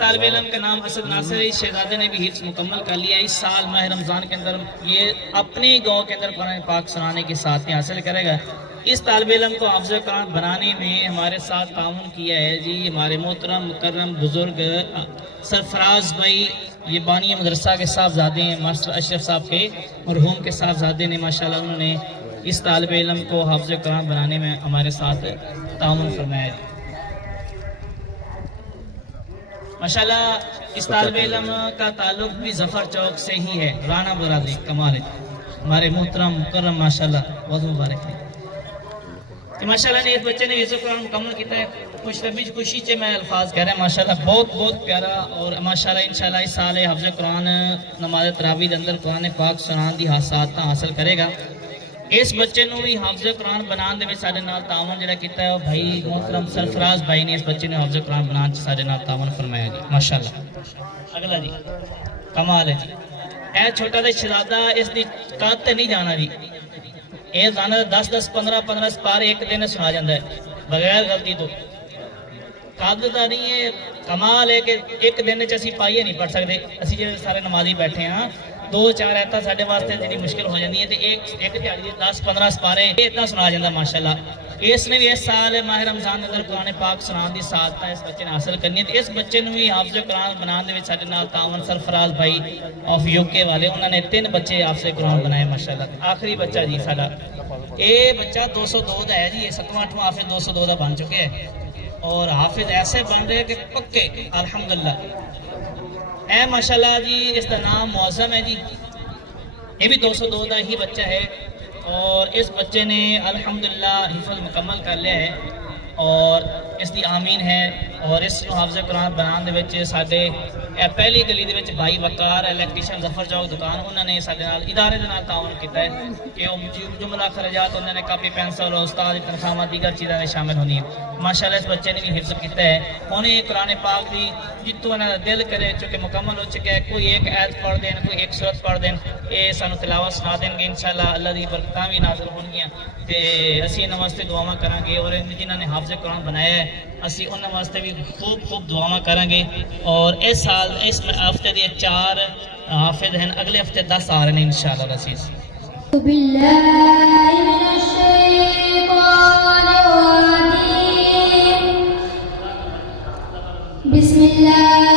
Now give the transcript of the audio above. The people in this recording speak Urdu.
طالب علم کا نام اسد ناصر ہے. شہزادے نے بھی حفظ مکمل کر لیا. اس سال ماہ رمضان کے اندر یہ اپنے گاؤں کے اندر قرآن پاک سنانے کی ساتھ حاصل کرے گا. اس طالب علم کو حافظ قرآن بنانے میں ہمارے ساتھ تعاون کیا ہے جی ہمارے محترم مکرم بزرگ سرفراز بھائی. یہ بانی مدرسہ کے صاحبزادے ہیں, ماسٹر اشرف صاحب کے مرحوم کے صاحبزادے نے. ماشاءاللہ انہوں نے اس طالب علم کو حافظ قرآن بنانے میں ہمارے ساتھ تعاون فرمایا. ماشاءاللہ اس طالب علم کا تعلق بھی ظفر چوک سے ہی ہے, رانا برادری کمال ہے. ہمارے محترم مکرم ماشاءاللہ بہت مبارک ہے. ماشاءاللہ نے اس بچے نے حفظ قرآن مکمل کیتا ہے. خوشی سے میں الفاظ کہہ رہا ہوں. ماشاءاللہ بہت بہت پیارا. اور ماشاءاللہ انشاءاللہ اس سال حفظ قرآن نماز تراویح دے اندر قرآن پاک سنان دی حاصلات حاصل کرے گا. اس بچے نو بھی حافظ قرآن بنان دے وچ ساڈے نال تعاون جڑا کیتا ہے وہ بھائی محترم سرفراز بھائی نے اس بچے نے حافظ قرآن بنان چ ساڈے نال تعاون فرمایا جی. ماشاءاللہ اگلا جی کمال ہے جی. اے چھوٹا سا شہزادہ اس دی قد تے نہیں جانا جی. یہ جانا 10 15 سپارے ایک دن سنا جاتا ہے بغیر غلطی تو. قد دا نہیں ہے, کمال ہے کہ ایک دن چ اسی پائیے نہیں پڑھ سکتے. اسی جڑے سارے نمازی بیٹھے ہیں 2-4 ایتا ساڈے واسطے جڑی مشکل ہو جاتی ہے تو ایک دیہڑی 10-15 سپارے اتنا سنا جاتا ماشاءاللہ. اس نے بھی اس سال ماہ رمضان اندر قرآن پاک سنان دی سعادت اس بچے نے حاصل کرنی ہے. اس بچے نے بھی حافظ قرآن بنان دے وچ ساڈے نال تعاون سرفراز بھائی آف UK والے انہوں نے 3 بچے حافظ قرآن بنائے ماشاءاللہ. آخری بچہ جی ساڈا یہ بچہ 202 دا ہے جی. یہ 7واں حافظ 202 دا بن چکے ہیں اور حافظ ایسے بن رہے کہ پکے الحمدللہ. اے ماشاءاللہ جی اس کا نام معظم ہے جی. یہ بھی 202 دا ہی بچہ ہے اور اس بچے نے الحمدللہ حفظ مکمل کر لیا ہے اور اس دی آمین ہے. اور اس حافظ قرآن بنان دے وچ ساڈے پہلی گلی دے وچ بھائی وقار الیکٹریشن ظفر چوک دکان انہوں نے ساڈے نال ادارے دے نال تعاون کیتا ہے کہ جملہ خرچات انہوں نے کاپی پینسل اور استاد تنخواہ دیگر چیزاں میں شامل ہونی ہے. ماشاءاللہ اس بچے نے بھی حفظ کیتا ہے. انہیں قرآن پاک بھی جتوں انہوں دل کرے چونکہ مکمل ہو چکا ہے. کوئی ایک آیت پڑھ دین, کوئی ایک سورت پڑھ دین, یہ سانو تلاوت سنا دیں گے انشاءاللہ. اللہ دی برکتاں بھی نازل ہون گیاں تے اسی انہاں واسطے دعاواں کران گے. اور جنہاں نے حافظ قرآن بنایا ہے اسی انہاں واسطے بھی خوب دعاواں کران گے. اور اس سال اس ہفتے دے 4 حافظ ہیں, اگلے ہفتے 10 آ رہے ہیں انشاءاللہ العزیز. باللہ من الشیطان الرجیم بسم اللہ